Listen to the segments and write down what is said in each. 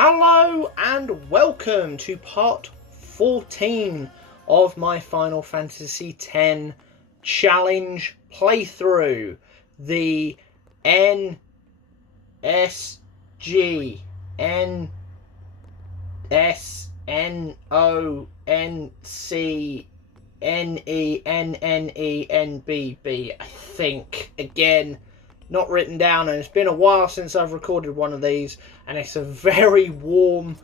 Hello and welcome to part 14 of my Final Fantasy X challenge playthrough, the NSGNSNCNONENNENBB, I think. Again, not written down, and it's been a while since I've recorded one of these, and it's a very warm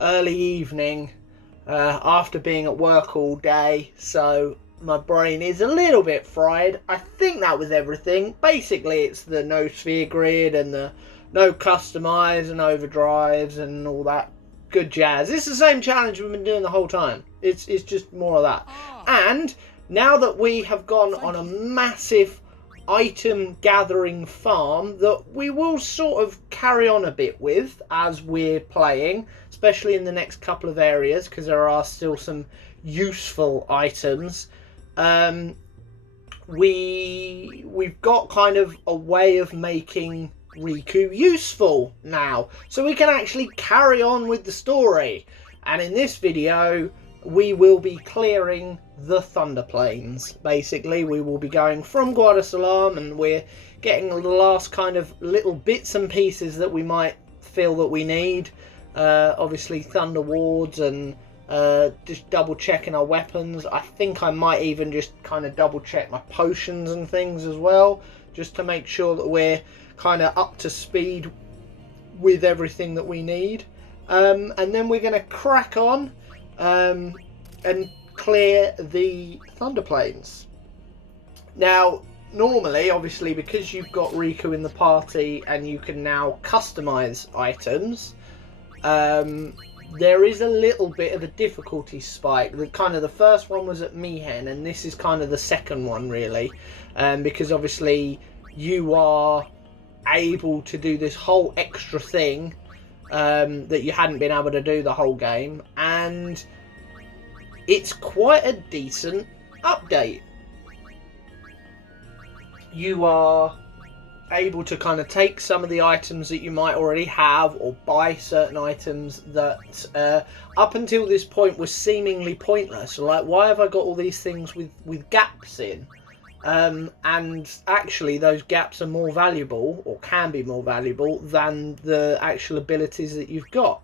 early evening after being at work all day, so my brain is a little bit fried. I think that was everything. Basically, it's the no sphere grid and the no customize and overdrives and all that good jazz. It's the same challenge we've been doing the whole time. It's just more of that. And now that we have gone on a massive item gathering farm that we will sort of carry on a bit with as we're playing, especially in the next couple of areas, because there are still some useful items. We've got kind of a way of making Riku useful now, so we can actually carry on with the story. And in this video we will be clearing the Thunder Plains. Basically, we will be going from Guadasalam, and we're getting the last kind of little bits and pieces that we might feel that we need. Obviously, Thunder Wards, and just double checking our weapons. I think I might even just kind of double check my potions and things as well, just to make sure that we're kind of up to speed with everything that we need. And then we're going to crack on and clear the Thunder Plains. Now, normally, obviously, because you've got Riku in the party and you can now customize items, there is a little bit of a difficulty spike. The first one was at Mihen, and this is kind of the second one, really, because obviously you are able to do this whole extra thing that you hadn't been able to do the whole game, and it's quite a decent update. You are able to kind of take some of the items that you might already have, or buy certain items that up until this point were seemingly pointless. Like, why have I got all these things with gaps in? And actually those gaps are more valuable, or can be more valuable, than the actual abilities that you've got,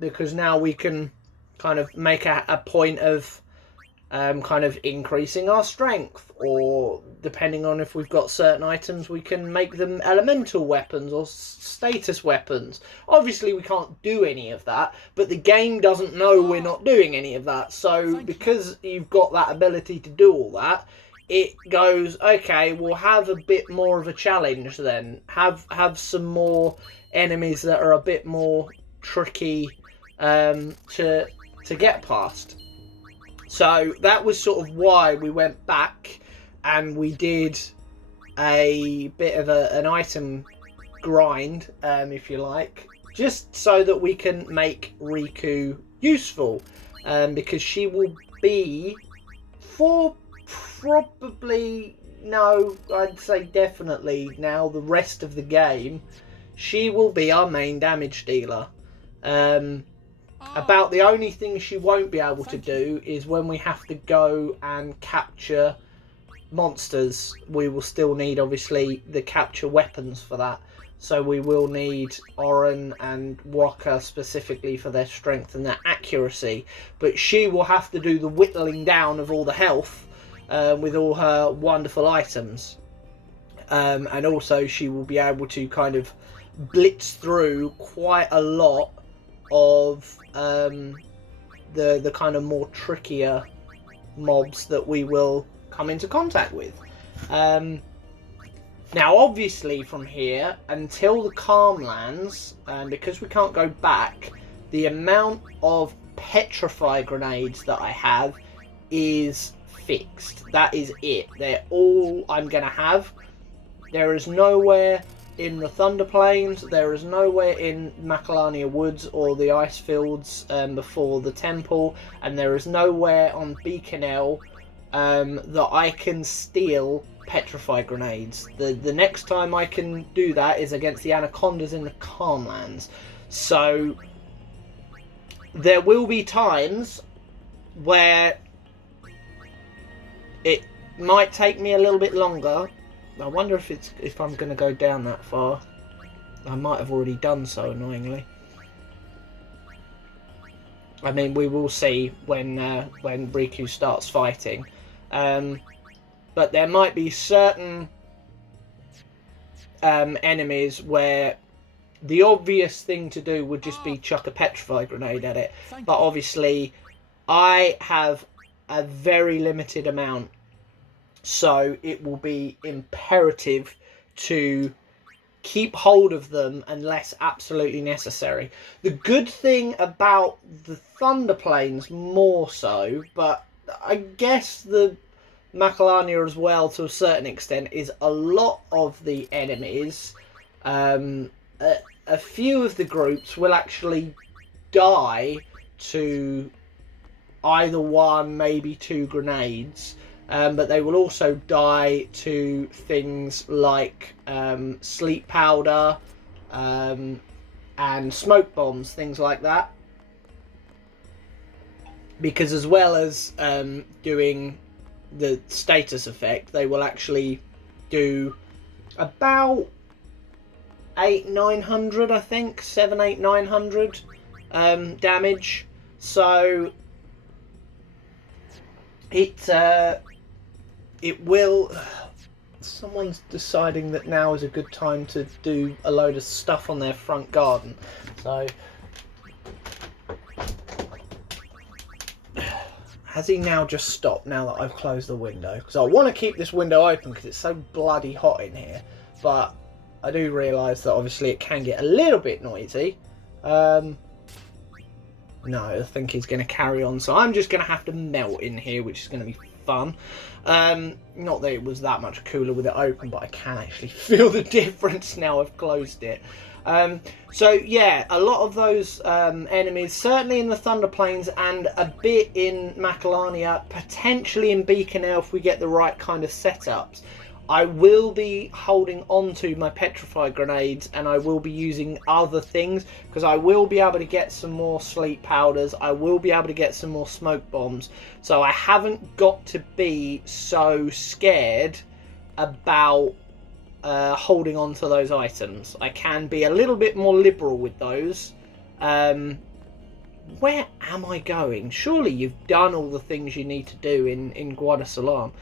because now we can kind of make a point of kind of increasing our strength, or depending on if we've got certain items, we can make them elemental weapons or status weapons. Obviously we can't do any of that, but the game doesn't know we're not doing any of that, so because you've got that ability to do all that, it goes, okay, we'll have a bit more of a challenge then. Have some more enemies that are a bit more tricky to get past. So that was sort of why we went back and we did a bit of an item grind, if you like, just so that we can make Riku useful, because she will be, for probably, no, I'd say definitely now, the rest of the game, she will be our main damage dealer. About the only thing she won't be able to do is when we have to go and capture monsters. We will still need, obviously, the capture weapons for that. So we will need Oren and Waka specifically for their strength and their accuracy. But she will have to do the whittling down of all the health with all her wonderful items. And also she will be able to kind of blitz through quite a lot of the kind of more trickier mobs that we will come into contact with. Now obviously from here until the calm lands, because we can't go back, the amount of petrify grenades that I have is fixed. That is it. They're all I'm gonna have. There is nowhere in the Thunder Plains, there is nowhere in Macalania Woods or the ice fields before the temple, and there is nowhere on Beaconell that I can steal petrify grenades. The next time I can do that is against the anacondas in the Calmlands. So there will be times where it might take me a little bit longer. I wonder if I'm going to go down that far. I might have already done so, annoyingly. I mean, we will see when Riku starts fighting. But there might be certain enemies where the obvious thing to do would just be chuck a petrify grenade at it. But obviously, I have a very limited amount. So it will be imperative to keep hold of them unless absolutely necessary. The good thing about the Thunder Plains more so, but I guess the Macalania as well to a certain extent, is a lot of the enemies, a few of the groups will actually die to either one, maybe two grenades. But they will also die to things like sleep powder and smoke bombs, things like that. Because as well as doing the status effect, they will actually do about 800-900, I think, 700-900 damage. So it will... Someone's deciding that now is a good time to do a load of stuff on their front garden. So... Has he now just stopped now that I've closed the window? Because I want to keep this window open because it's so bloody hot in here. But I do realise that obviously it can get a little bit noisy. No, I think he's going to carry on. So I'm just going to have to melt in here, which is going to be fun. Not that it was that much cooler with it open, but I can actually feel the difference now I've closed it. So yeah, a lot of those enemies, certainly in the Thunder Plains and a bit in Macalania, potentially in Beacon Elf, we get the right kind of setups. I will be holding on to my petrify grenades and I will be using other things because I will be able to get some more sleep powders. I will be able to get some more smoke bombs. So I haven't got to be so scared about holding on to those items. I can be a little bit more liberal with those. Where am I going? Surely you've done all the things you need to do in Guadalcanal.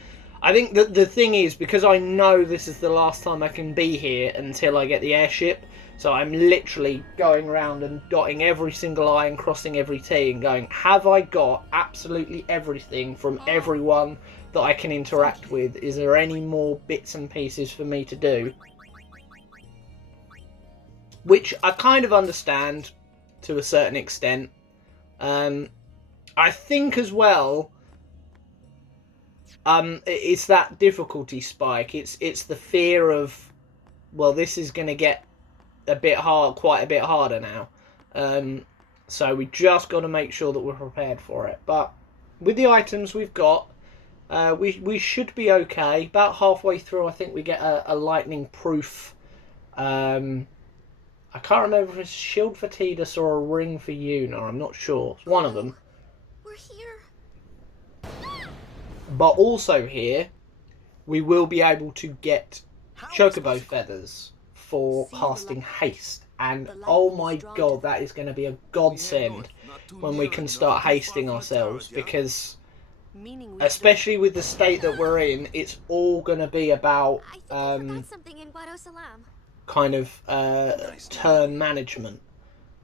I think that the thing is, because I know this is the last time I can be here until I get the airship, so I'm literally going around and dotting every single I and crossing every T and going, have I got absolutely everything from everyone that I can interact with? Is there any more bits and pieces for me to do? Which I kind of understand to a certain extent. I think as well, it's that difficulty spike. It's the fear of, well, this is going to get a bit hard, quite a bit harder now. So we just got to make sure that we're prepared for it. But with the items we've got, we should be okay. About halfway through, I think we get a lightning proof. I can't remember if it's shield for Tidus or a ring for Yuna. I'm not sure. It's one of them. We're here. But also here, we will be able to get chocobo feathers for casting haste. And oh my god, that is going to be a godsend when we can start hasting ourselves. Because, especially with the state that we're in, it's all going to be about kind of turn management.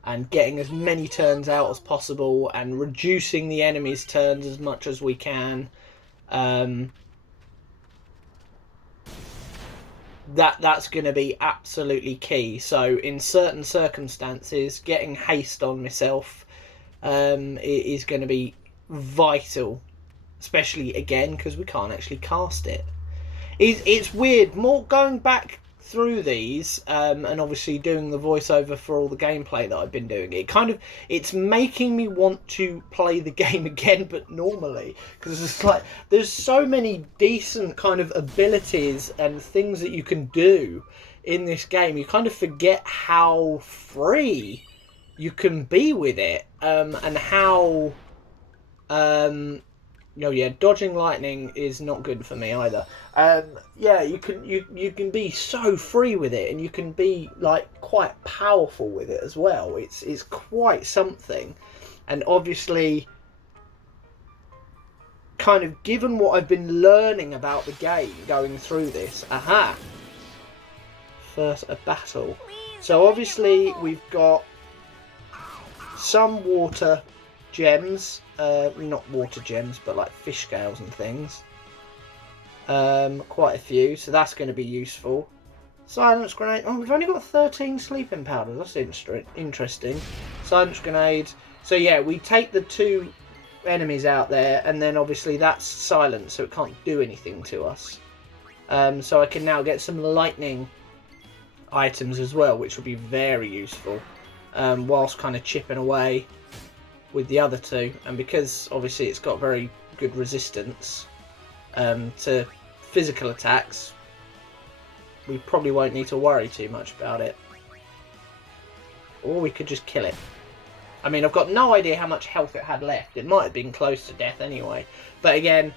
And getting as many turns out as possible and reducing the enemy's turns as much as we can. That's going to be absolutely key. So in certain circumstances, getting haste on myself is going to be vital, especially again because we can't actually cast it. It's weird. More going back through these, and obviously doing the voiceover for all the gameplay that I've been doing, it's making me want to play the game again, but normally, because it's like there's so many decent kind of abilities and things that you can do in this game. You kind of forget how free you can be with it, and how oh yeah, dodging lightning is not good for me either. Yeah, you can be so free with it, and you can be like quite powerful with it as well. It's quite something, and obviously, kind of given what I've been learning about the game going through this. Aha! First a battle. So obviously we've got some water gems. Not water gems, but like fish scales and things. Quite a few, so that's going to be useful. Silence grenade. Oh, we've only got 13 sleeping powders. That's interesting. Silence grenade. So yeah, we take the 2 enemies out there, and then obviously that's silent, so it can't do anything to us. So I can now get some lightning items as well, which will be very useful, whilst kind of chipping away with the other 2, and because obviously it's got very good resistance to physical attacks, we probably won't need to worry too much about it. Or we could just kill it. I mean, I've got no idea how much health it had left. It might have been close to death anyway. But again,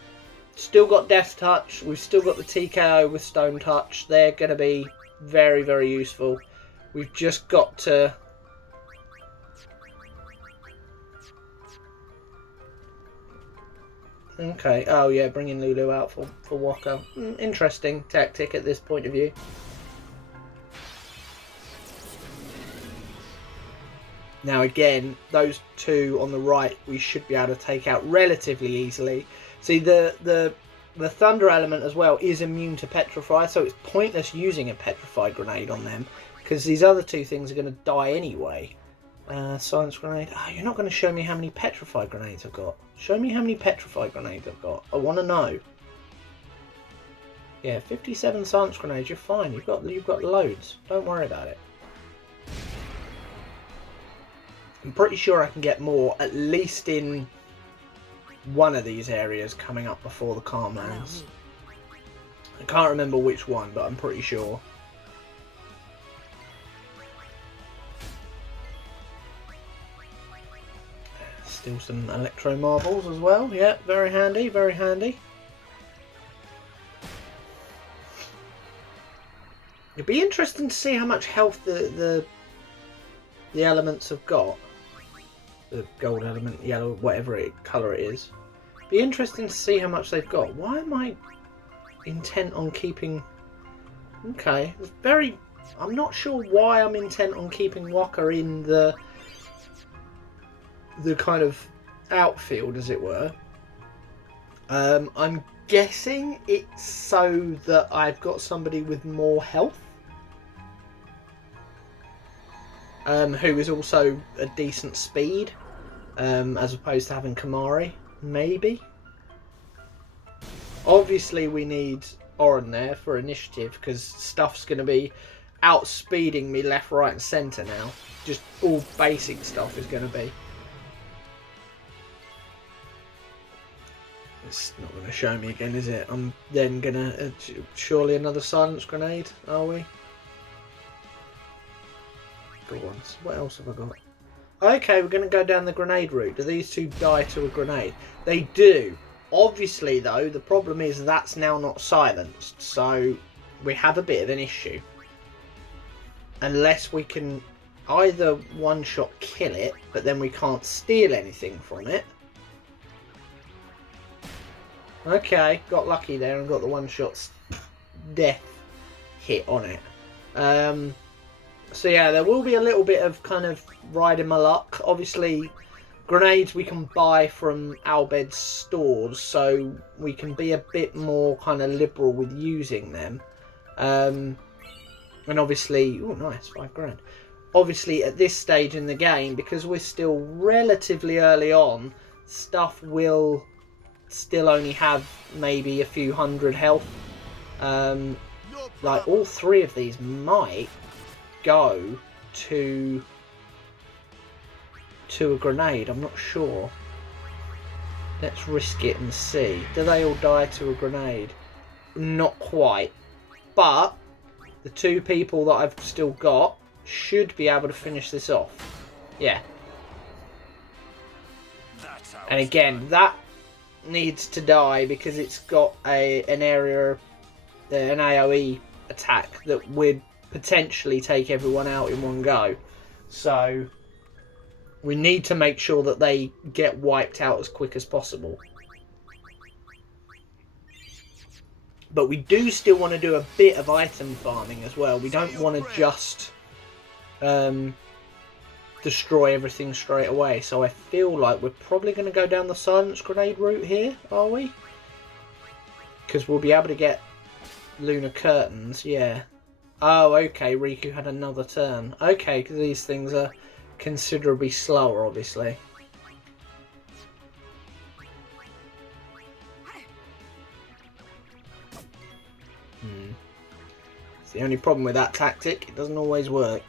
still got Death Touch. We've still got the TKO with Stone Touch. They're going to be very, very useful. We've just got to... Okay, oh yeah, bringing Lulu out for Waka. Interesting tactic at this point of view. Now again, those 2 on the right we should be able to take out relatively easily. See, the Thunder element as well is immune to Petrify, so it's pointless using a Petrify grenade on them, because these other 2 things are going to die anyway. Silence grenade. Oh, you're not going to show me how many Petrify grenades I've got. Show me how many Petrify grenades I've got. I want to know. Yeah, 57 silence grenades. You're fine. You've got loads. Don't worry about it. I'm pretty sure I can get more, at least in one of these areas coming up before the Calm Lands. I can't remember which one, but I'm pretty sure. Still some Electro Marbles as well. Yeah, very handy, very handy. It'd be interesting to see how much health the elements have got. The gold element, yellow, whatever colour it is. Be interesting to see how much they've got. Why am I intent on keeping... Okay, it's very... I'm not sure why I'm intent on keeping Waka in the kind of outfield, as it were. I'm guessing it's so that I've got somebody with more health, who is also a decent speed, as opposed to having Kamari, maybe. Obviously we need Oren there for initiative, because stuff's going to be outspeeding me left, right and centre now. Just all basic stuff is going to be. It's not going to show me again, is it? I'm then going to... surely another silence grenade, are we? Go on. What else have I got? Okay, we're going to go down the grenade route. Do these 2 die to a grenade? They do. Obviously, though, the problem is that's now not silenced. So, we have a bit of an issue. Unless we can either one-shot kill it, but then we can't steal anything from it. Okay, got lucky there and got the one-shot death hit on it. So yeah, there will be a little bit of kind of riding my luck. Obviously, grenades we can buy from Albed's stores, so we can be a bit more kind of liberal with using them. And obviously, oh nice, 5 grand. Obviously, at this stage in the game, because we're still relatively early on, stuff will still only have maybe a few hundred health. like all three of these might go to a grenade. I'm not sure. Let's risk it and see. Do they all die to a grenade? Not quite. But the two people that I've still got should be able to finish this off. Yeah. And again, that needs to die because it's got an area, an AoE attack that would potentially take everyone out in one go. So we need to make sure that they get wiped out as quick as possible. But we do still want to do a bit of item farming as well. We don't want to just destroy everything straight away. So I feel like we're probably going to go down the silence grenade route here, are we? Because we'll be able to get lunar curtains, yeah. Oh, okay, Riku had another turn. Okay, because these things are considerably slower, obviously. It's the only problem with that tactic. It doesn't always work.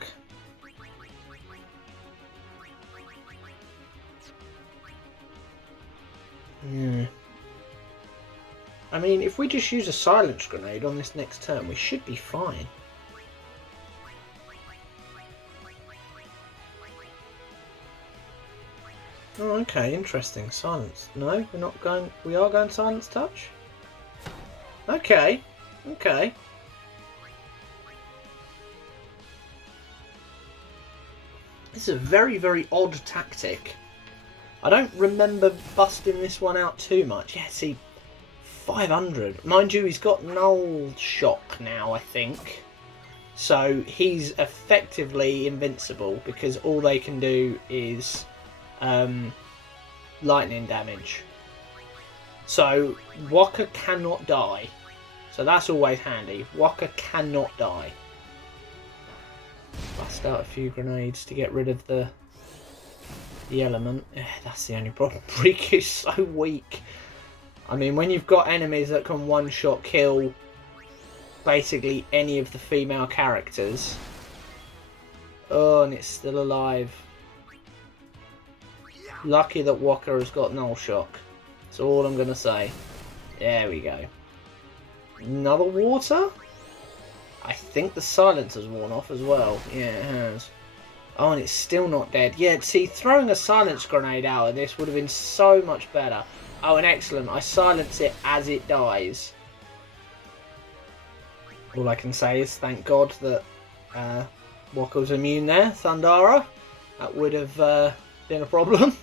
Yeah. I mean, if we just use a silence grenade on this next turn, we should be fine. Oh, okay, interesting. Silence. No, we're not going. We are going silence touch. Okay, okay. This is a very, very odd tactic. I don't remember busting this one out too much. Yeah, see, 500. Mind you, he's got null shock now, I think. So he's effectively invincible because all they can do is lightning damage. So Waka cannot die. So that's always handy. Waka cannot die. Bust out a few grenades to get rid of the element. That's the only problem. Riku's so weak. I mean, when you've got enemies that can one-shot kill basically any of the female characters. Oh, and it's still alive. Lucky that Waka has got null shock. That's all I'm going to say. There we go. Another water? I think the silence has worn off as well. Yeah, it has. Oh, and it's still not dead. Yeah, see, throwing a silence grenade out of this would have been so much better. Oh, and excellent. I silence it as it dies. All I can say is thank God that Waka was immune there. Thundara. That would have been a problem.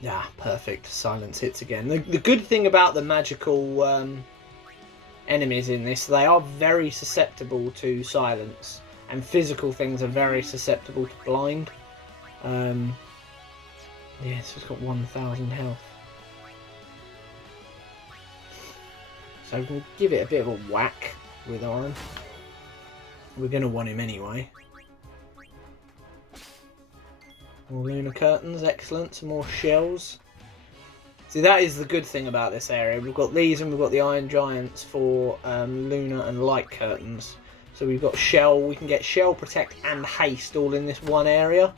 Yeah, perfect. Silence hits again. The good thing about the magical enemies in this, they are very susceptible to silence. And physical things are very susceptible to blind. Yeah, so it's got 1,000 health. So we can give it a bit of a whack with Oren. We're going to want him anyway. More lunar curtains, excellent. Some more shells. See, that is the good thing about this area. We've got these and we've got the Iron Giants for lunar and light curtains. So we've got shell. We can get shell, protect and haste all in this one area.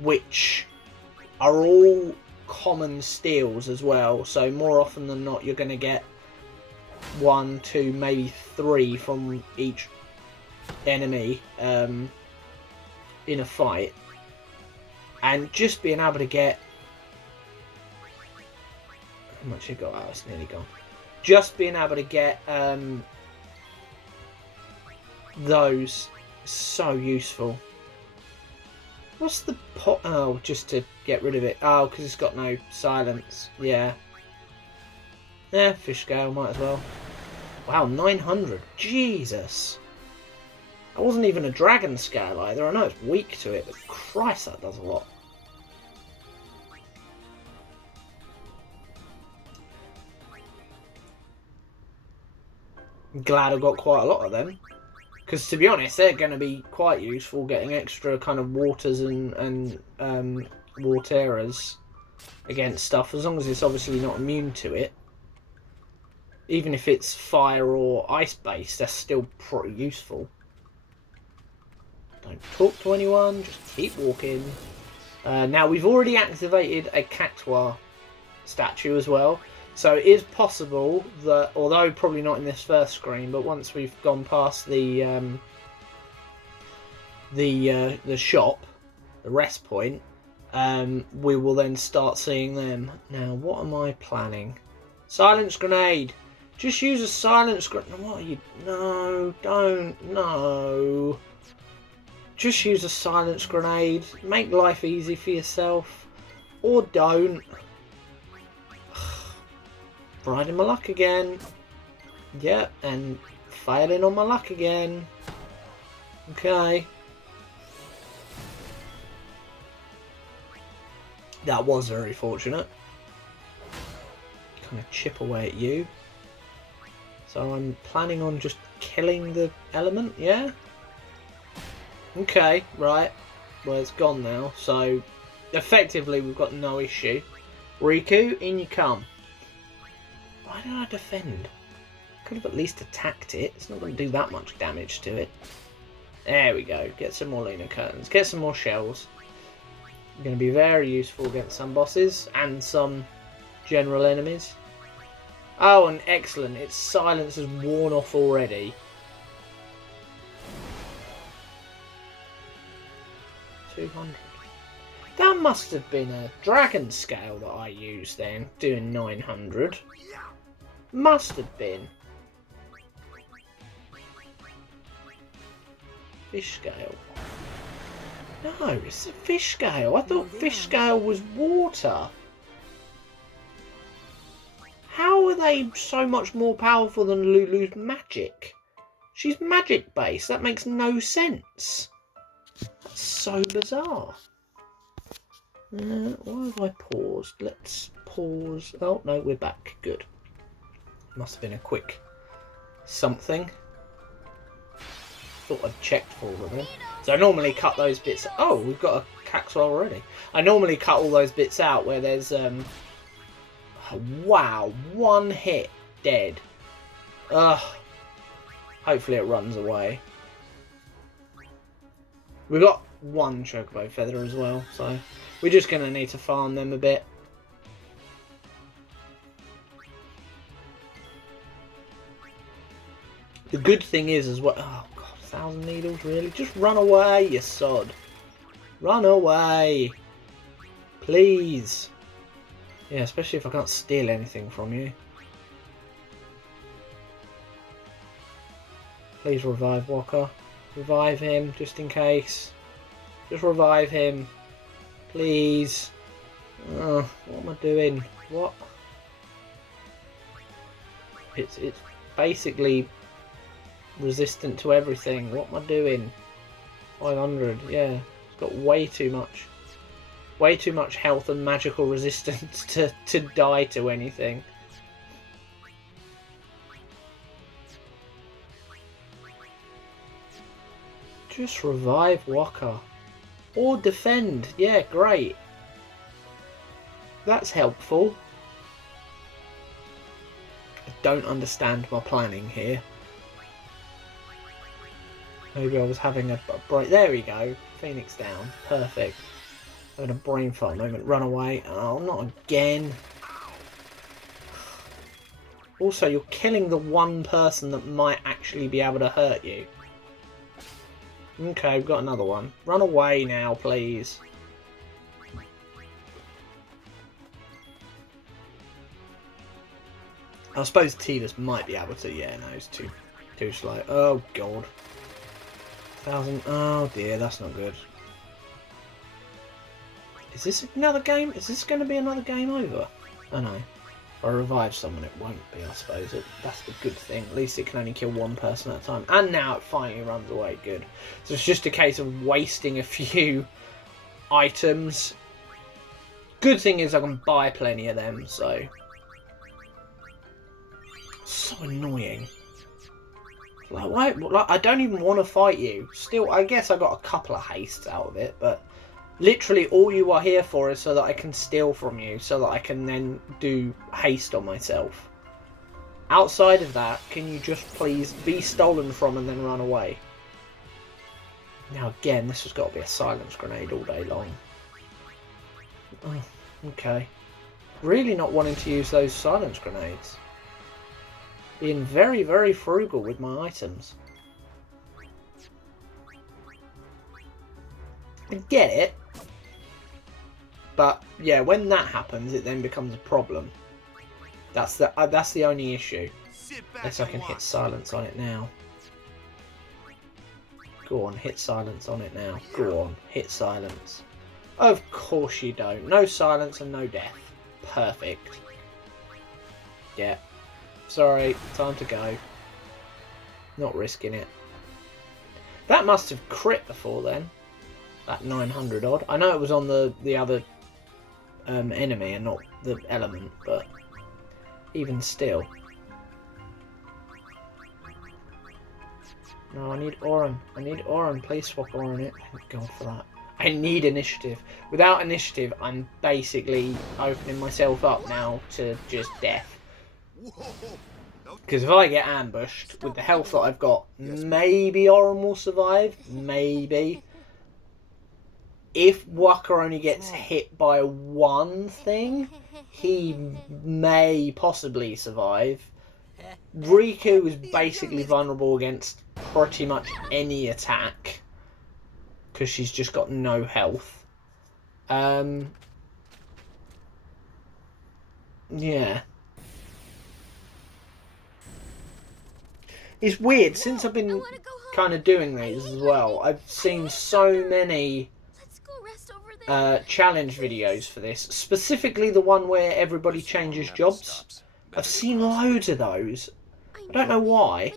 Which are all common steals as well. So more often than not, you're going to get 1, 2, maybe 3 from each enemy in a fight. And just being able to get... How much you got? Oh, it's nearly gone. Just being able to get those is so useful. What's the pot? Oh, just to get rid of it. Oh, because it's got no silence. Yeah. Yeah, fish scale, might as well. Wow, 900. Jesus. That wasn't even a dragon scale either. I know it's weak to it, but Christ, that does a lot. I'm glad I got quite a lot of them. Because to be honest, they're going to be quite useful getting extra kind of waters and waterers against stuff, as long as it's obviously not immune to it. Even if it's fire or ice based, that's still pretty useful. Don't talk to anyone, just keep walking. Now we've already activated a cactuar statue as well, so it is possible that, although probably not in this first screen, but once we've gone past the shop, the rest point, we will then start seeing them. Now, what am I planning? Silence grenade. Just use a silence grenade. What are you? No, don't. No. Just use a silence grenade. Make life easy for yourself. Or don't. Riding my luck again. Yep, and failing on my luck again. Okay. That was very fortunate. Kind of chip away at you. So I'm planning on just killing the element, yeah? Okay, right. Well, it's gone now, so effectively we've got no issue. Riku, in you come. Why did I defend? Could have at least attacked it. It's not going to do that much damage to it. There we go. Get some more lunar curtains. Get some more shells. Going to be very useful against some bosses and some general enemies. Oh, and excellent. Its silence has worn off already. 200. That must have been a dragon scale that I used then, doing 900. Must have been. Fish scale. No, it's a fish scale. I thought fish scale was water. How are they so much more powerful than Lulu's magic? She's magic based. That makes no sense. That's so bizarre. Why have I paused? Let's pause. Oh, no, we're back. Good. Must have been a quick something. Thought I'd checked for them. So I normally cut those bits. Oh, we've got a cactuar already. I normally cut all those bits out where there's wow, one hit, dead. Ugh. Hopefully it runs away. We've got one chocobo feather as well, so we're just going to need to farm them a bit. The good thing is as well... Oh, God, 1,000 needles, really? Just run away, you sod. Run away. Please. Yeah, especially if I can't steal anything from you. Please revive Walker. Revive him, just in case. Just revive him. Please. What am I doing? What? It's basically resistant to everything. What am I doing? 500, yeah. It's got way too much. Way too much health and magical resistance to die to anything. Just revive Waka. Or defend. Yeah, great. That's helpful. I don't understand my planning here. Maybe I was having a break. There we go. Phoenix down. Perfect. Having a brain fart moment. Run away. Oh, not again. Also, you're killing the one person that might actually be able to hurt you. Okay, we've got another one. Run away now, please. I suppose Tivus might be able to. Yeah, no, it's too slow. Oh, God. 1,000. Oh, dear, that's not good. Is this another game? Is this going to be another game over? Oh, no. If I revive someone, it won't be, I suppose. That's the good thing. At least it can only kill one person at a time. And now it finally runs away. Good. So it's just a case of wasting a few items. Good thing is I can buy plenty of them, so... So annoying. Like, why? Like, I don't even want to fight you. Still, I guess I got a couple of hastes out of it, but Literally all you are here for is so that I can steal from you, so that I can then do haste on myself. Outside of that, can you just please be stolen from and then run away? Now again, this has got to be a silence grenade all day long. Oh, okay. Really not wanting to use those silence grenades. Being very, very frugal with my items. I get it. But yeah, when that happens, it then becomes a problem. That's the only issue. Unless I can hit silence on it now. Go on, hit silence on it now. Go on, hit silence. Of course you don't. No silence and no death. Perfect. Yeah. Sorry, time to go. Not risking it. That must have crit before then. That 900 odd. I know it was on the other enemy and not the element, but even still. No, I need Oran. I need Oran. Please swap Oran it. Thank God for that. I need initiative. Without initiative, I'm basically opening myself up now to just death. Because if I get ambushed with the health that I've got, maybe Oran will survive. Maybe. If Waka only gets hit by one thing, he may possibly survive. Riku is basically vulnerable against pretty much any attack. Because she's just got no health. Yeah. It's weird, since I've been kind of doing these as well, I've seen so many challenge videos for this. Specifically the one where everybody changes jobs. I've seen loads of those. I don't know why.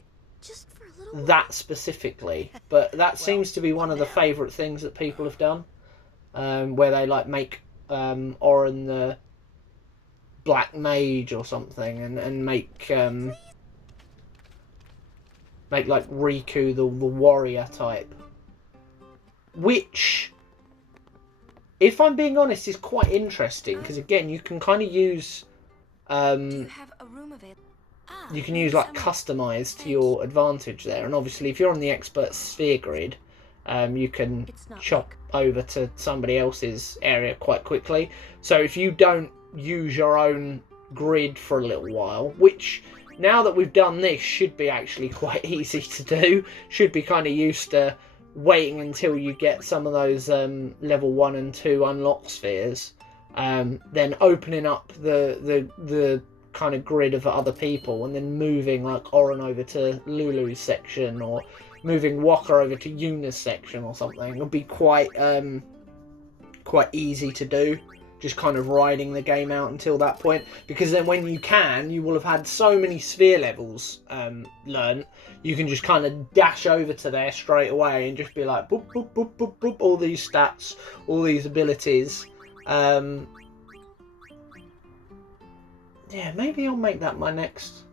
That specifically. But that seems to be one of the favourite things that people have done. Where they like make Oran the Black Mage or something. And make like Riku the warrior type. Which, if I'm being honest, is quite interesting. Because again, you can kind of use... you can use like Customise to your advantage there. And obviously if you're on the expert sphere grid, you can chop over to somebody else's area quite quickly. So if you don't use your own grid for a little while, which now that we've done this should be actually quite easy to do, should be kind of used to waiting until you get some of those level 1 and 2 unlock spheres, then opening up the kind of grid of other people, and then moving like Oran over to Lulu's section, or moving Waka over to Yuna's section or something. It'll be quite easy to do, just kind of riding the game out until that point, because then when you will have had so many sphere levels learnt, you can just kind of dash over to there straight away and just be like boop boop boop boop boop, all these stats, all these abilities. Yeah, maybe I'll make that my next...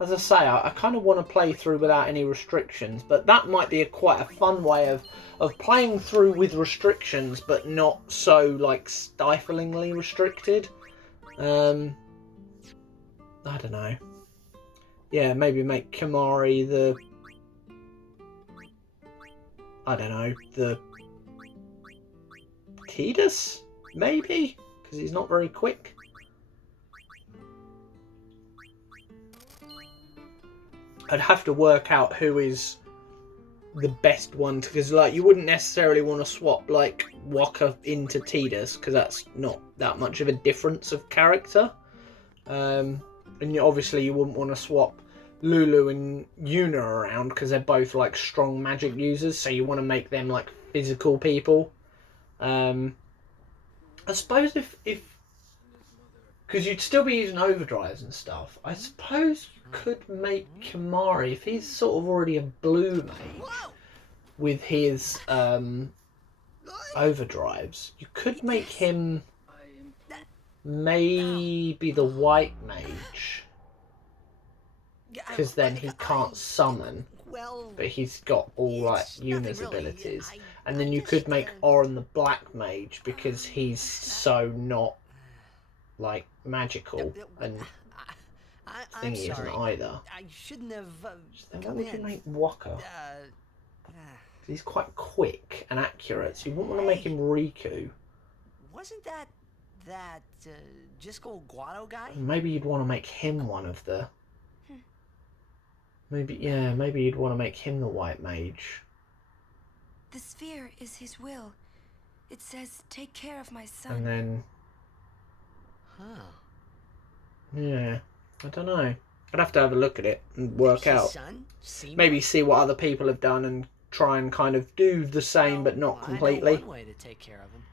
As I say, I kind of want to play through without any restrictions, but that might be quite a fun way of playing through with restrictions, but not so, like, stiflingly restricted. I don't know. Yeah, maybe make Kimari the... I don't know, the... Tidus? Maybe? Because he's not very quick. I'd have to work out who is the best one, because like you wouldn't necessarily want to swap like Waka into Tidus, because that's not that much of a difference of character. And obviously you wouldn't want to swap Lulu and Yuna around, because they're both like strong magic users, so you want to make them like physical people. I suppose if because you'd still be using overdrives and stuff, I suppose you could make Kimari, if he's sort of already a blue mage with his overdrives, you could make him maybe the white mage, because then he can't summon. Well, but he's got all like it's nothing Yuna's really. abilities. I And then you could make Orin the Black Mage because he's so not like magical, and I'm Thingy isn't sorry. either. I shouldn't have Then come what would you in. make Waka? He's quite quick and accurate, so you wouldn't want to make him Riku. Wasn't that Jisco Guado guy? Maybe you'd want to make him one of the... Maybe you'd want to make him the White Mage. The sphere is his will. It says, take care of my son. And then... Huh. Yeah, I don't know. I'd have to have a look at it and work out. Son? Maybe see what other people have done and try and kind of do the same, but not completely. I know one way to take care of him.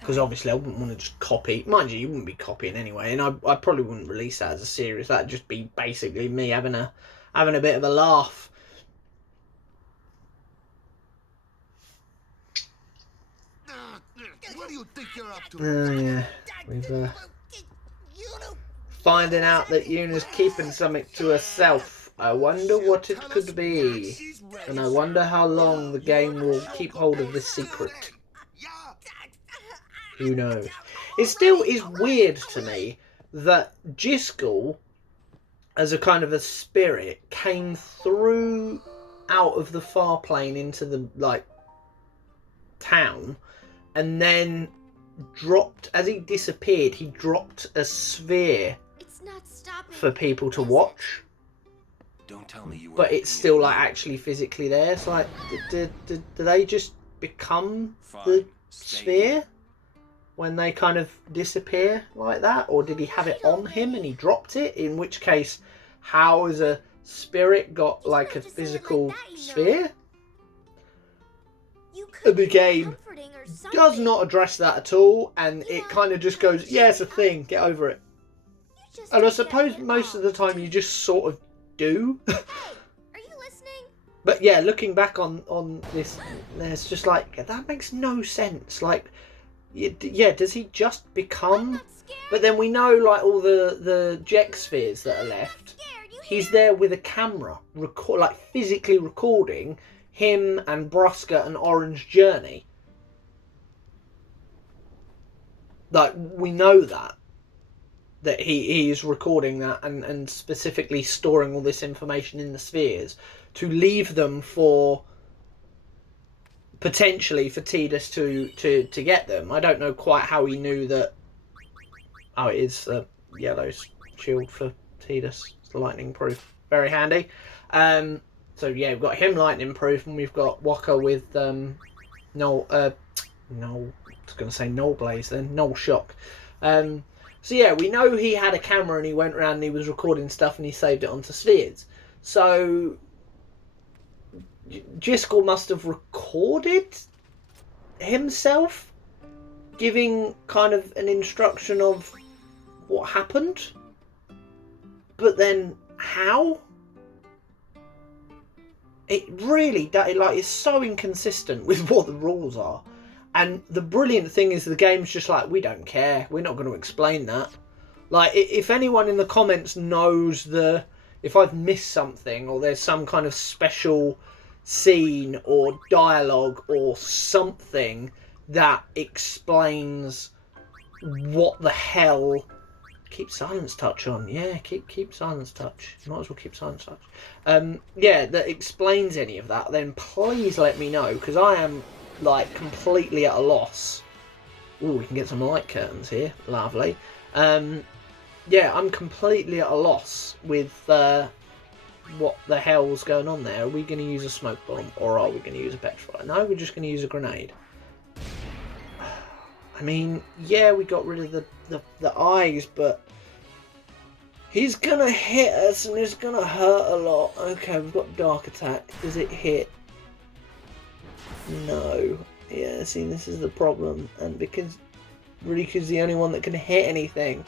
Because obviously I wouldn't want to just copy. Mind you wouldn't be copying anyway, and I probably wouldn't release that as a series. That'd just be basically me having a bit of a laugh. What do you think you're up to? Oh yeah, we've finding out that Yuna's keeping something to herself. I wonder what it could be, and I wonder how long the game will keep hold of this secret. Who knows? It still is weird to me that Jiskel, as a kind of a spirit, came through out of the far plane into the like town, and then dropped, as he disappeared, he dropped a sphere for people to watch. Don't tell me you were. But it's still like actually physically there. It's like, did they just become the sphere when they kind of disappear like that, or did he have it on him and he dropped it? In which case, how has a spirit got like a physical sphere? The game does not address that at all, and it kind of just goes, yeah, it's a thing, get over it. And I suppose most of the time you just sort of do. Are you listening? But yeah, looking back on this, there's just like, that makes no sense. Like, yeah, does he just become? But then we know like all the Jek spheres that are left. He's there with a camera, like physically recording him and Brusker and Orange Journey. Like, we know that he is recording that and specifically storing all this information in the spheres to leave them for potentially for Tidus to get them. I don't know quite how he knew that. Oh, it is a yellow shield for Tidus. It's lightning proof. Very handy. So yeah, we've got him lightning proof, and we've got Waka with Null. I was going to say Null Blaze then. Null Shock. So yeah, we know he had a camera and he went around and he was recording stuff and he saved it onto spheres. So Jiskel must have recorded himself giving kind of an instruction of what happened. But then how? It really, like, it's so inconsistent with what the rules are. And the brilliant thing is the game's just like, we don't care. We're not going to explain that. Like, if anyone in the comments knows if I've missed something or there's some kind of special scene or dialogue or something that explains what the hell... Keep silence touch on. Yeah, keep silence touch. You might as well keep silence touch. Yeah, that explains any of that, then please let me know, because I am, like, completely at a loss. Ooh, we can get some light curtains here. Lovely. Yeah, I'm completely at a loss with what the hell's going on there. Are we going to use a smoke bomb, or are we going to use a petrifier? No, we're just going to use a grenade. I mean, yeah, we got rid of the eyes, but he's going to hit us and it's going to hurt a lot. Okay, we've got dark attack. Does it hit? No. Yeah, see, this is the problem. And because Riku's the only one that can hit anything.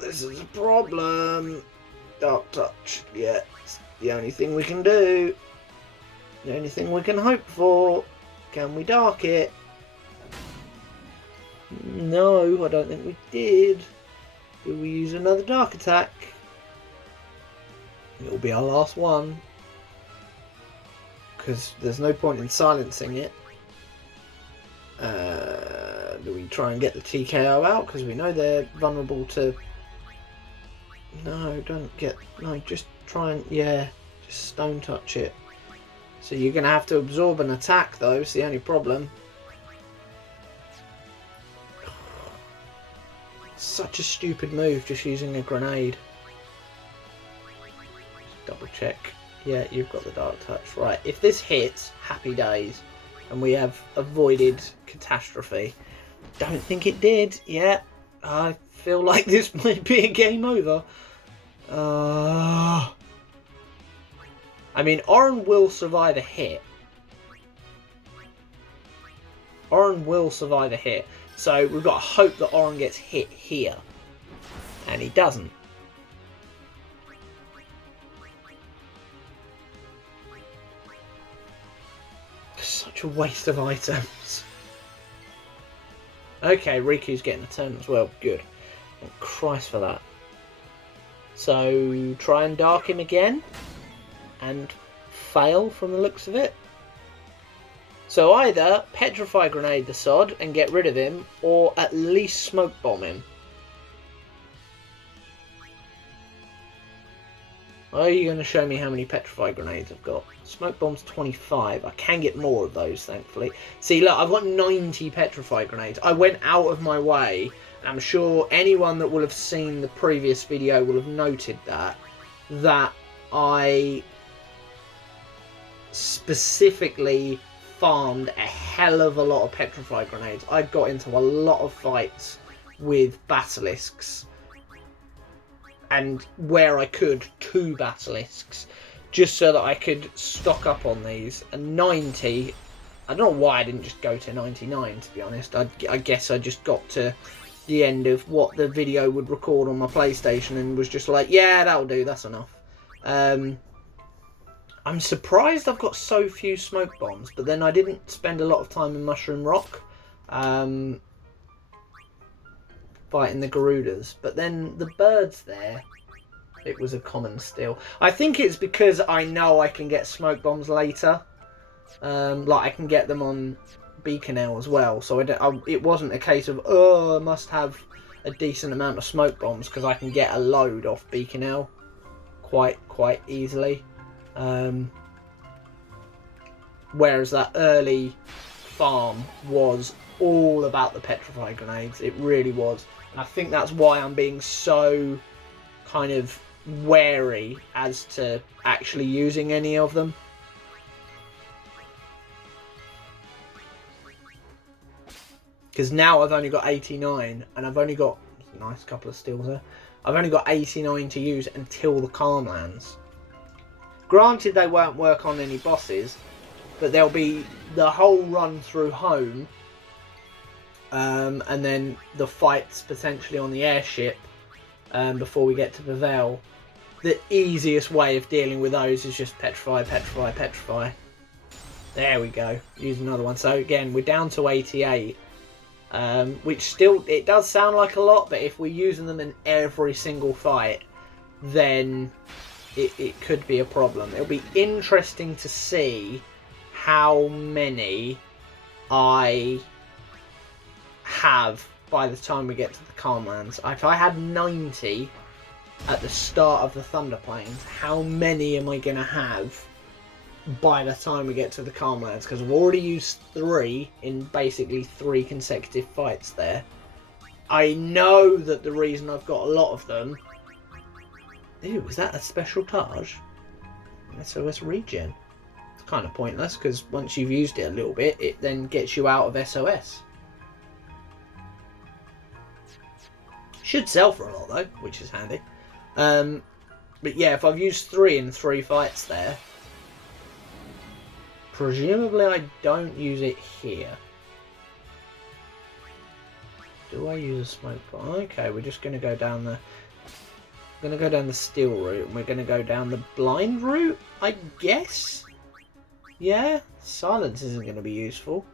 This is a problem. Dark touch. Yeah, it's the only thing we can do. The only thing we can hope for. Can we dark it? No, I don't think we did. Did we use another dark attack? It'll be our last one. Because there's no point in silencing it. Do we try and get the TKO out? Because we know they're vulnerable to... No, don't get... No, just try and... Yeah, just stone touch it. So you're going to have to absorb an attack, though. It's the only problem. Such a stupid move, just using a grenade. Just double check. Yeah, you've got the dark touch. Right, if this hits, happy days. And we have avoided catastrophe. Don't think it did. Yeah, I feel like this might be a game over. I mean, Oren will survive a hit. Oren will survive a hit. So we've got to hope that Oren gets hit here. And he doesn't. Such a waste of items. Okay, Riku's getting a turn as well. Good. Oh, Christ for that. So, try and dark him again. And fail from the looks of it. So either Petrify Grenade the sod and get rid of him, or at least Smoke Bomb him. Are you going to show me how many Petrify Grenades I've got? Smoke Bomb's 25. I can get more of those, thankfully. See, look, I've got 90 Petrify Grenades. I went out of my way, and I'm sure anyone that will have seen the previous video will have noted that I specifically farmed a hell of a lot of Petrify Grenades. I got into a lot of fights with Basilisks. And where I could, 2 Basilisks, just so that I could stock up on these. And 90, I don't know why I didn't just go to 99, to be honest. I guess I just got to the end of what the video would record on my PlayStation and was just like, yeah, that'll do, that's enough. I'm surprised I've got so few smoke bombs, but then I didn't spend a lot of time in Mushroom Rock. Fighting the Garudas, but then the birds there, it was a common steal. I think it's because I know I can get smoke bombs later, like I can get them on Beaconell as well, so it wasn't a case of, oh, I must have a decent amount of smoke bombs, because I can get a load off Beaconell quite easily, whereas that early farm was all about the Petrify Grenades. It really was. And I think that's why I'm being so kind of wary as to actually using any of them. Because now I've only got 89, and I've only got a nice couple of steals there. I've only got 89 to use until the calm lands. Granted, they won't work on any bosses, but there'll be the whole run through home. And then the fights potentially on the airship before we get to Bevelle. The easiest way of dealing with those is just Petrify, Petrify, Petrify. There we go. Use another one. So again, we're down to 88. Which still, it does sound like a lot, but if we're using them in every single fight, then it could be a problem. It'll be interesting to see how many I have by the time we get to the Calmlands. If I had 90 at the start of the Thunder Plains, how many am I going to have by the time we get to the Calmlands? Because I've already used 3 in basically 3 consecutive fights there. I know that the reason I've got a lot of them... Ew, is that a special Taj? SOS regen. It's kind of pointless, because once you've used it a little bit, it then gets you out of SOS. Should sell for a lot though, which is handy. But yeah, if I've used 3 in 3 fights there, presumably I don't use it here. Do I use a smoke bomb? Okay, we're just going to go down the... We're going to go down the steel route, and we're going to go down the blind route, I guess? Yeah, silence isn't going to be useful.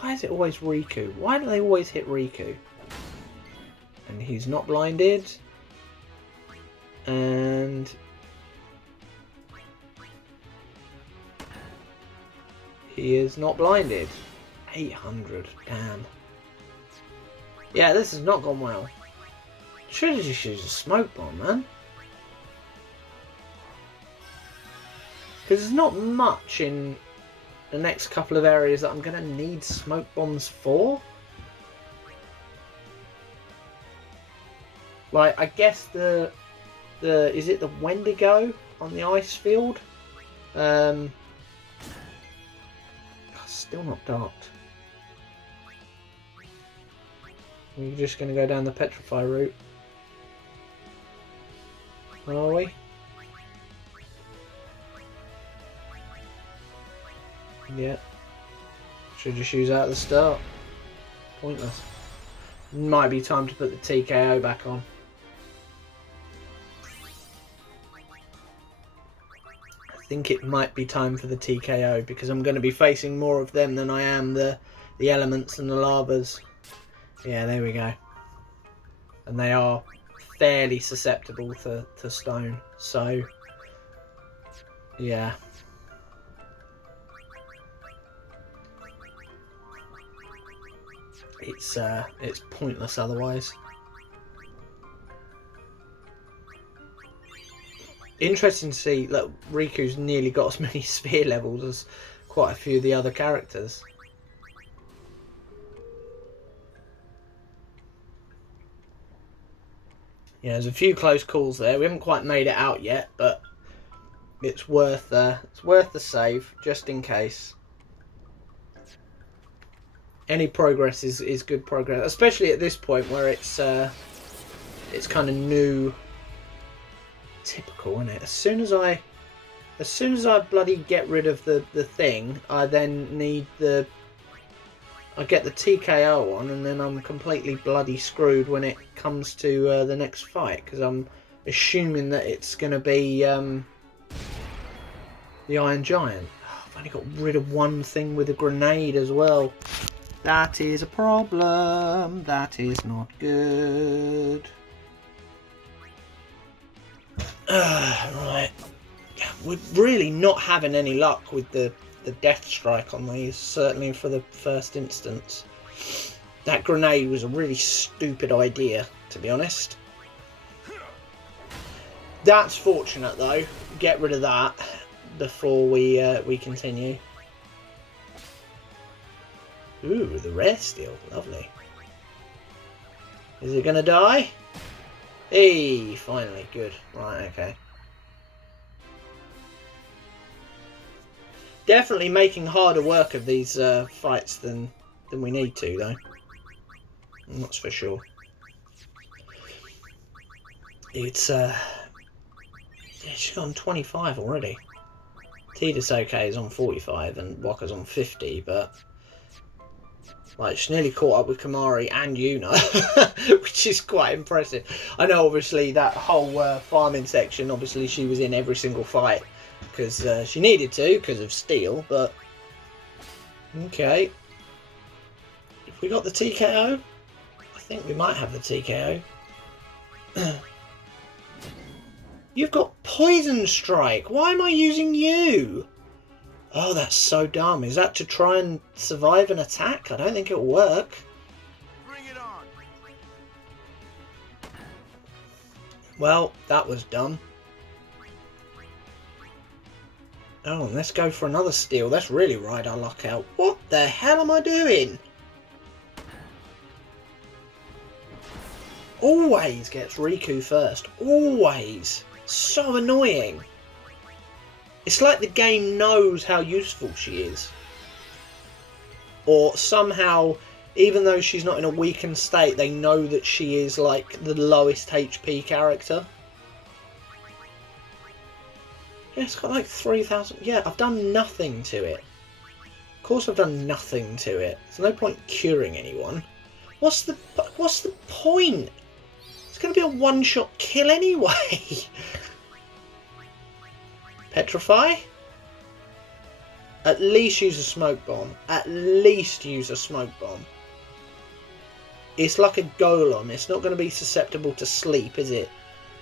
Why is it always Riku? Why do they always hit Riku? And he's not blinded. And he is not blinded. 800, damn. Yeah, this has not gone well. Should have just used a smoke bomb, man. Because there's not much in the next couple of areas that I'm going to need smoke bombs for. Like, I guess the is it the Wendigo on the ice field? Still not docked. We're just going to go down the petrify route. Are we? Yeah. Should just use that at the start. Pointless. Might be time to put the TKO back on. I think it might be time for the TKO because I'm going to be facing more of them than I am the elements and the lavas. Yeah, there we go. And they are fairly susceptible to stone. So, yeah. It's pointless otherwise. Interesting to see that Riku's nearly got as many sphere levels as quite a few of the other characters. Yeah, there's a few close calls there. We haven't quite made it out yet, but it's worth the save just in case. Any progress is good progress, especially at this point where it's kind of new. Typical, isn't it? As soon as I bloody get rid of the thing, I then need I get the TKO on, and then I'm completely bloody screwed when it comes to the next fight, because I'm assuming that it's going to be the Iron Giant. Oh, I've only got rid of one thing with a grenade as well. That is a problem. That is not good. Right. We're really not having any luck with the death strike on these, certainly for the first instance. That grenade was a really stupid idea, to be honest. That's fortunate though. Get rid of that before we continue. Ooh, the rare steel, lovely. Is it gonna die? Hey, finally, good. Right, okay. Definitely making harder work of these fights than we need to, though. That's for sure. It's she's on 25 already. Tidasoke is on 45 and Waka's on 50, but like she's nearly caught up with Kamari and Yuna, which is quite impressive. I know, obviously, that whole farming section, obviously she was in every single fight because she needed to because of steel, but okay. If we got the TKO, I think we might have the TKO. You've got Poison Strike. Why am I using you? Oh, that's so dumb. Is that to try and survive an attack? I don't think it'll work. Bring it on. Well, that was dumb. Oh, and let's go for another steal. Let's really ride our luck out. What the hell am I doing? Always gets Riku first. Always. So annoying. It's like the game knows how useful she is. Or somehow, even though she's not in a weakened state, they know that she is like the lowest HP character. Yeah, it's got like 3,000. Yeah, I've done nothing to it. Of course I've done nothing to it. There's no point curing anyone. What's the point? It's going to be a one-shot kill anyway. Petrify? At least use a smoke bomb. At least use a smoke bomb. it's like a golem. It's not going to be susceptible to sleep, is it?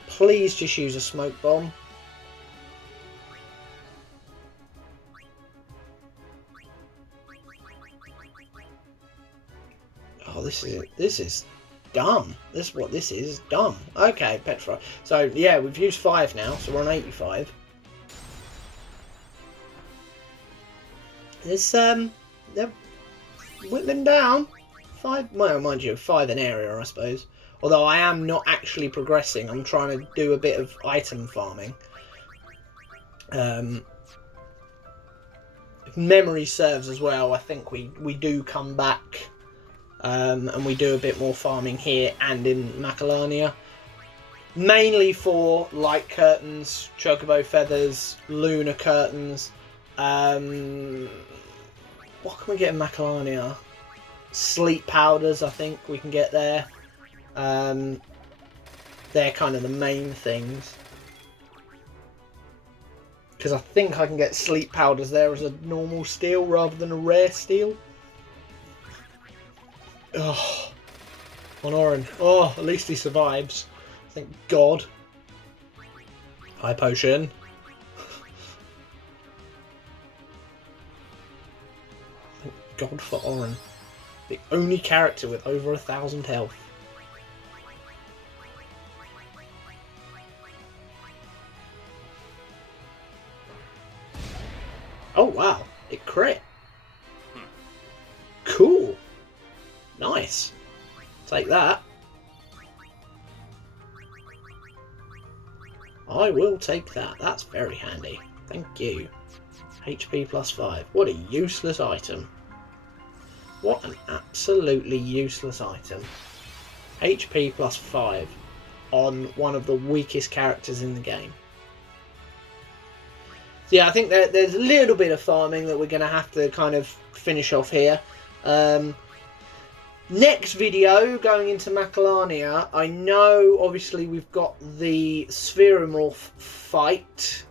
Please just use a smoke bomb. Oh, this is dumb. This is what this is. Dumb. Okay, Petra. So yeah, we've used 5 now, so we're on 85. It's they're whittling down. 5, well, mind you, 5 in area, I suppose. Although I am not actually progressing. I'm trying to do a bit of item farming. If memory serves as well, I think we do come back. And we do a bit more farming here and in Macalania. Mainly for light curtains, chocobo feathers, lunar curtains. What can we get in Macalania? Sleep powders, I think we can get there. They're kind of the main things. Because I think I can get sleep powders there as a normal steel rather than a rare steel. Oh, on Oren. Oh, at least he survives. Thank God. High potion. Thank God for Oren. The only character with over 1,000 health. Oh wow, it crit. Cool. Nice. Take that. I will take that. That's very handy. Thank you. HP plus 5. What a useless item. What an absolutely useless item. HP plus 5 on one of the weakest characters in the game. So yeah, I think there's a little bit of farming that we're going to have to kind of finish off here. Next video, going into Macalania, I know obviously we've got the Spheromorph fight,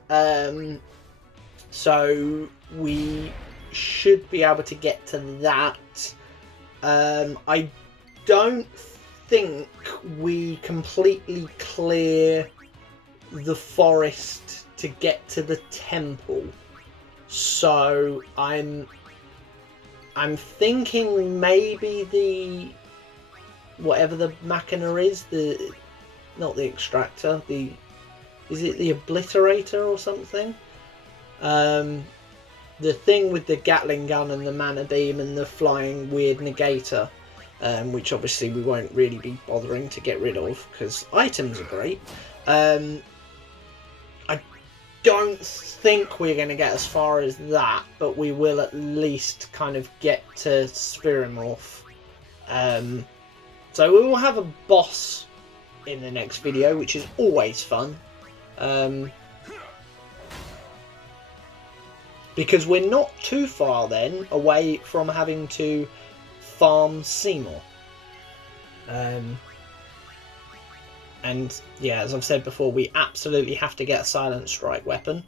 so we should be able to get to that. I don't think we completely clear the forest to get to the temple, so I'm thinking maybe the whatever the machina is, not the extractor, is it the obliterator or something? The thing with the Gatling gun and the mana beam and the flying weird negator, which obviously we won't really be bothering to get rid of because items are great. I don't think we're going to get as far as that, but we will at least kind of get to Spheromorph. So we will have a boss in the next video, which is always fun. Because we're not too far then away from having to farm Seymour. And yeah, as I've said before, we absolutely have to get a silent strike weapon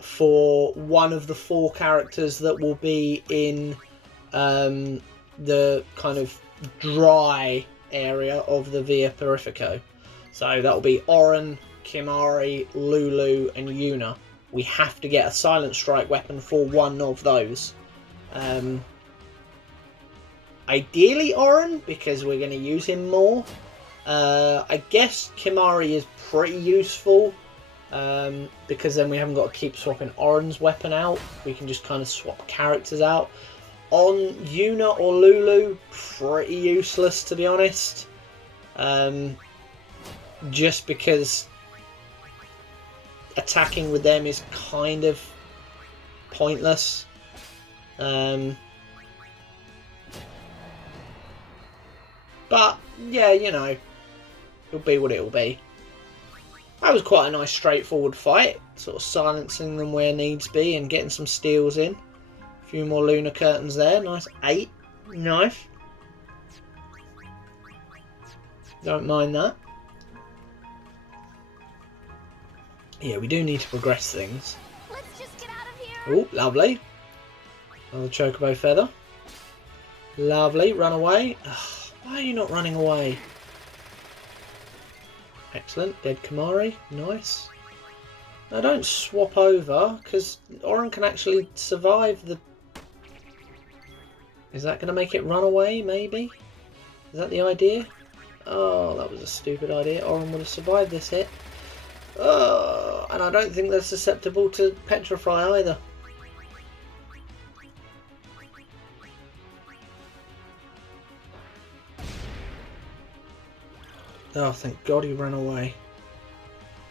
for one of the 4 characters that will be in the kind of dry area of the Via Purifico. So that will be Oren, Kimari, Lulu and Yuna. We have to get a silent strike weapon for one of those. Ideally Oren, because we're going to use him more. I guess Kimari is pretty useful, because then we haven't got to keep swapping Oren's weapon out. We can just kind of swap characters out. On Yuna or Lulu, pretty useless to be honest. Just because attacking with them is kind of pointless. But yeah, you know, it'll be what it'll be. That was quite a nice straightforward fight, sort of silencing them where needs be and getting some steals in. A few more lunar curtains there, nice 8, nice. Don't mind that. Yeah, we do need to progress things. Let's just get out of here. Oh, lovely. Another chocobo feather. Lovely, run away. Ugh, Why are you not running away? Excellent. Dead Kamari. Nice. Now don't swap over, because Oren can actually survive the... Is that going to make it run away, maybe? Is that the idea? Oh, that was a stupid idea. Oren would have survived this hit. Oh, and I don't think they're susceptible to petrify either. Oh, thank God he ran away.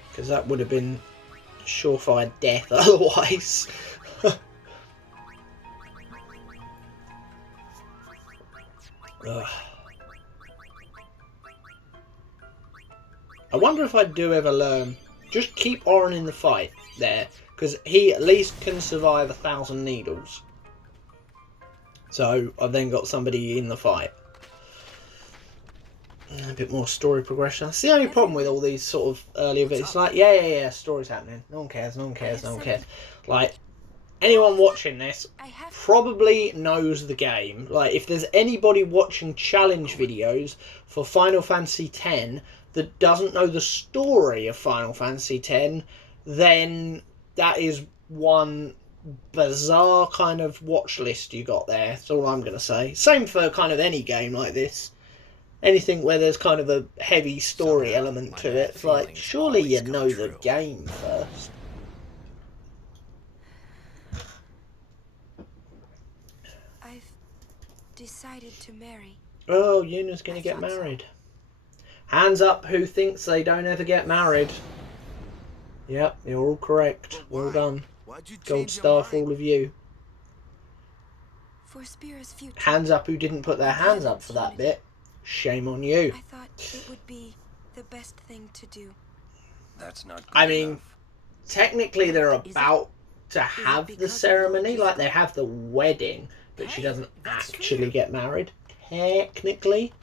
Because that would have been surefire death otherwise. Ugh. I wonder if I do ever learn. Just keep Oren in the fight there, because he at least can survive 1,000 needles. So I've then got somebody in the fight. A bit more story progression. That's the only problem with all these sort of earlier bits. It's like, yeah, story's happening. No one cares, no one cares, no one cares. Like, anyone watching this probably knows the game. Like, if there's anybody watching challenge videos for Final Fantasy X that doesn't know the story of Final Fantasy X, then that is one bizarre kind of watch list you got there. That's all I'm going to say. Same for kind of any game like this. Anything where there's kind of a heavy story element to it. It's like, surely you know the game first. I've decided to marry. Oh, Yuna's going to get married. Hands up who thinks they don't ever get married. Yep, you're all correct. Well done. Gold star for all of you. For Spira's future. Hands up who didn't put their hands up for that bit. Shame on you. I thought it would be the best thing to do. That's not good I mean, enough. technically they're about to have the ceremony. Like, they have the wedding, but she doesn't actually get married. Technically.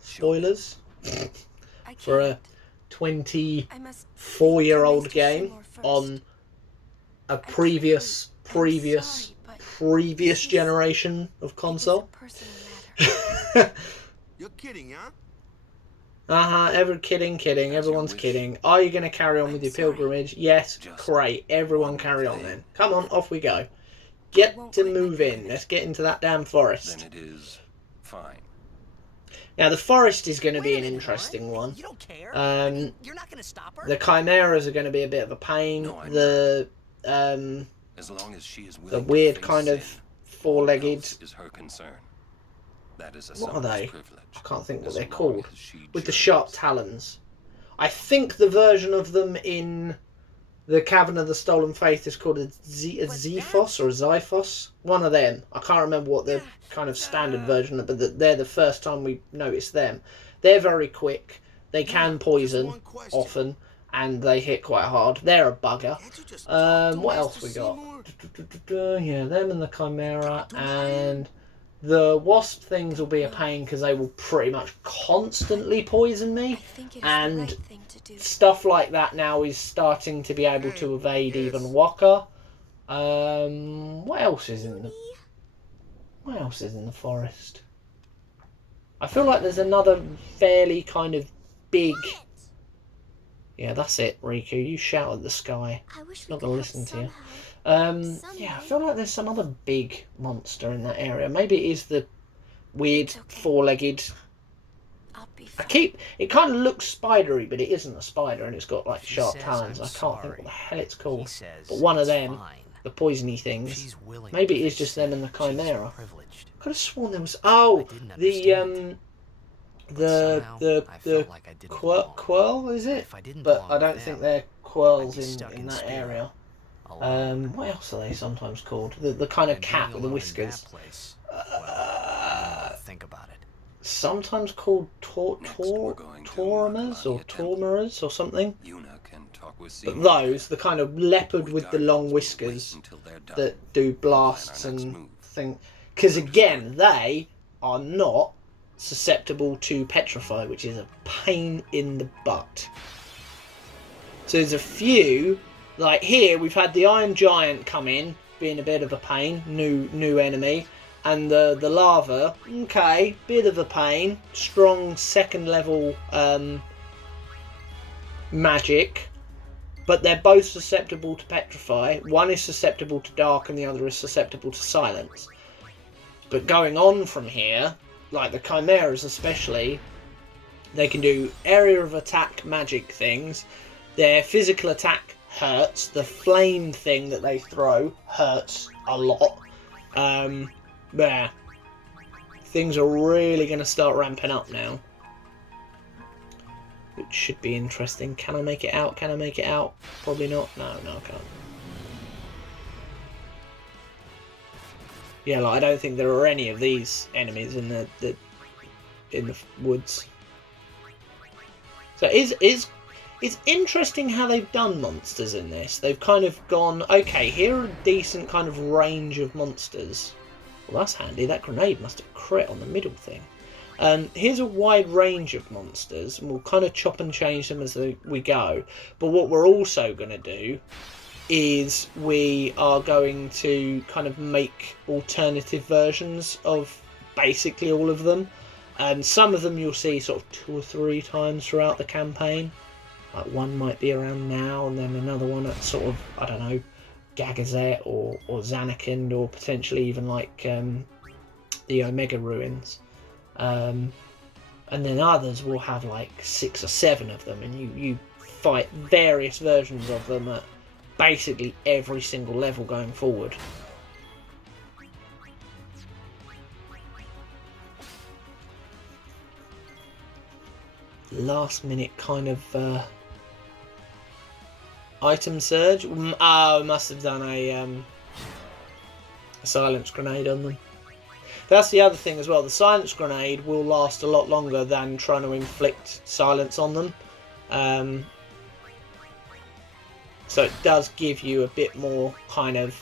Spoilers. For a 24-year-old game on a previous generation of console. You're kidding, huh? Kidding. Everyone's kidding. Are you going to carry on with your pilgrimage? Yes, great. Everyone carry on then. Come on, off we go. Get to move in. Let's get into that damn forest. Then it is fine. Now, the forest is going to be an interesting one. You don't care. You're not going to stop her. The chimeras are going to be a bit of a pain. No, I'm The As long as she is the willing weird to kind face of sin, four-legged. else is her concern. That is a What are they? privilege. I can't think what As they're long called. as she With the chooses. sharp talons. I think the version of them in the Cavern of the Stolen Faith is called a Zephos or a Xiphos. One of them. I can't remember what the kind of standard version, but they're the first time we noticed them. They're very quick. They can poison often, and they hit quite hard. They're a bugger. Can't you just What else we got? Yeah, them and the Chimera, and the Wasp things will be a pain because they will pretty much constantly poison I me. think it is And the right thing to do. stuff like that now is starting to be able to evade even Waka. What else is in the forest? I feel like there's another fairly kind of big... Yeah, that's it, Riku. You shout at the sky. I wish Not we gonna could listen to you. somehow. Yeah, I feel like there's some other big monster in that area. Maybe it is the weird It's okay. four-legged... I'll be fine. It kind of looks spidery, but it isn't a spider, and it's got like She sharp says talons. I'm I can't think sorry. what the hell it's He called. says But one of it's them, fine. the poisony things. She's willing Maybe to it is face just them and the She's chimera. privileged. I could have sworn there was... Oh, I didn't the understand But the somehow, the I the felt like I didn't belong. quirl is it? If I didn't But belong I don't with think them, they're quirls I'd be stuck in in that Spira, area. alone. What else are they sometimes called? The kind of And cat being with the alone in whiskers. that place, well, think about it. Sometimes called Next, we're going to Tormers or Melania Temple. Tormerers or something. Yuna can talk with But Seymour. those, the kind of leopard We with the Guardians long will whiskers wait until they're done. that do blasts Plan our next and move. thing. Because again, they are not susceptible to petrify, which is a pain in the butt. So there's a few, like here we've had the Iron Giant come in, being a bit of a pain, new enemy. and the lava, okay, bit of a pain. Strong second level magic, but they're both susceptible to petrify. One is susceptible to dark and the other is susceptible to silence. But going on from here, like the chimeras especially, they can do area of attack magic things. Their physical attack hurts. The flame thing that they throw hurts a lot. Yeah, things are really going to start ramping up now, which should be interesting. Can I make it out? Can I make it out? Probably not. No, I can't. Yeah, like I don't think there are any of these enemies in the woods. So it's interesting how they've done monsters in this. They've kind of gone, okay, here are a decent kind of range of monsters. Well, that's handy. That grenade must have crit on the middle thing. Here's a wide range of monsters, and we'll kind of chop and change them as we go. But what we're also going to do is we are going to kind of make alternative versions of basically all of them. And some of them you'll see sort of 2 or 3 times throughout the campaign. Like one might be around now, and then another one at sort of, I don't know, Gagazet or Zanarkand, or potentially even like the Omega Ruins. And then others will have like 6 or 7 of them, and you fight various versions of them at basically every single level going forward. Last minute kind of item surge. Oh, must have done a silence grenade on them. That's the other thing as well. The silence grenade will last a lot longer than trying to inflict silence on them. So it does give you a bit more kind of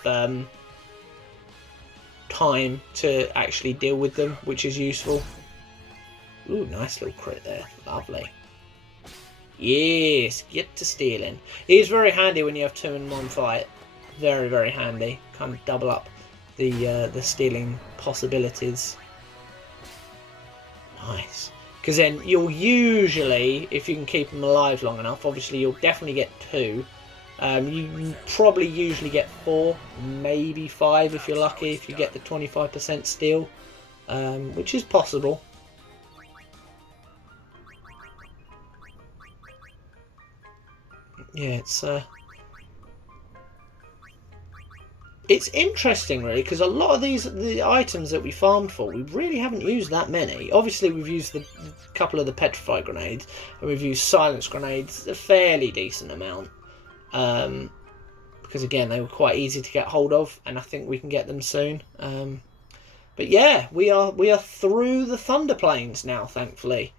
time to actually deal with them, which is useful. Ooh, nice little crit there. Lovely. Yes, get to stealing. It is very handy when you have 2 in 1 fight. Very, very handy. Kind of double up the stealing possibilities. Nice. Because then you'll usually, if you can keep them alive long enough, obviously you'll definitely get 2. You probably usually get 4, maybe 5 if you're lucky, if you get the 25% steal, which is possible. Yeah, it's interesting really, because a lot of the items that we farmed for, we really haven't used that many. Obviously we've used a couple of the petrify grenades, and we've used silence grenades a fairly decent amount, because again they were quite easy to get hold of, and I think we can get them soon. But yeah, we are through the Thunder Plains now, thankfully.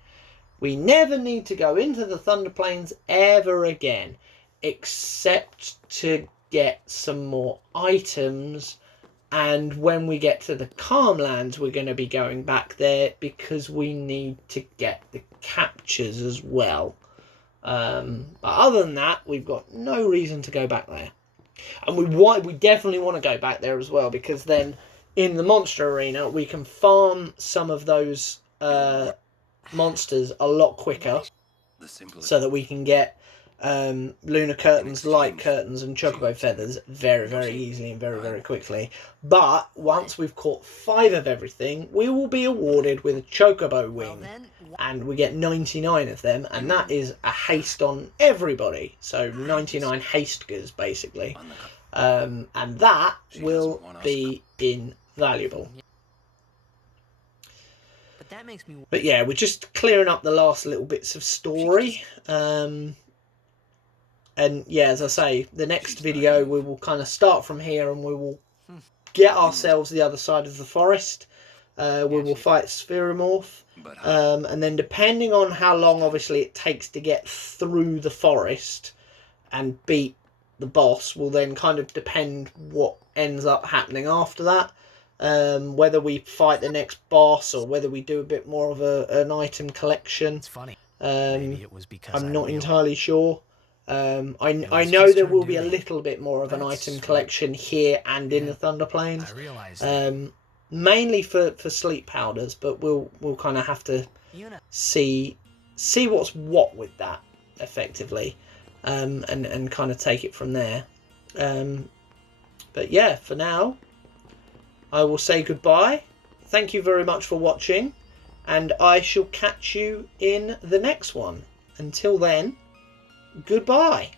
We never need to go into the Thunder Plains ever again, except to get some more items. And when we get to the Calmlands, we're going to be going back there because we need to get the captures as well. But other than that, we've got no reason to go back there. And we definitely want to go back there as well, because then in the monster arena we can farm some of those monsters a lot quicker, so that we can get lunar curtains, light curtains and chocobo feathers very, very easily and very, very quickly. But once we've caught 5 of everything, we will be awarded with a chocobo wing, and we get 99 of them, and that is a haste on everybody, so 99 hastegers basically, and that will be invaluable. But yeah, we're just clearing up the last little bits of story. And yeah, as I say, the next video we will kind of start from here, and we will get ourselves the other side of the forest. We will fight Spheromorph. And then depending on how long obviously it takes to get through the forest and beat the boss, will then kind of depend what ends up happening after that. Whether we fight the next boss or whether we do a bit more of an item collection. It's funny. Maybe it was because I'm not entirely sure. I know there will be a little bit more of an item collection here and in the Thunder Plains. mainly for sleep powders, but we'll kind of have to see what's what with that effectively, and kind of take it from there. But yeah, for now, I will say goodbye. Thank you very much for watching, and I shall catch you in the next one. Until then, goodbye.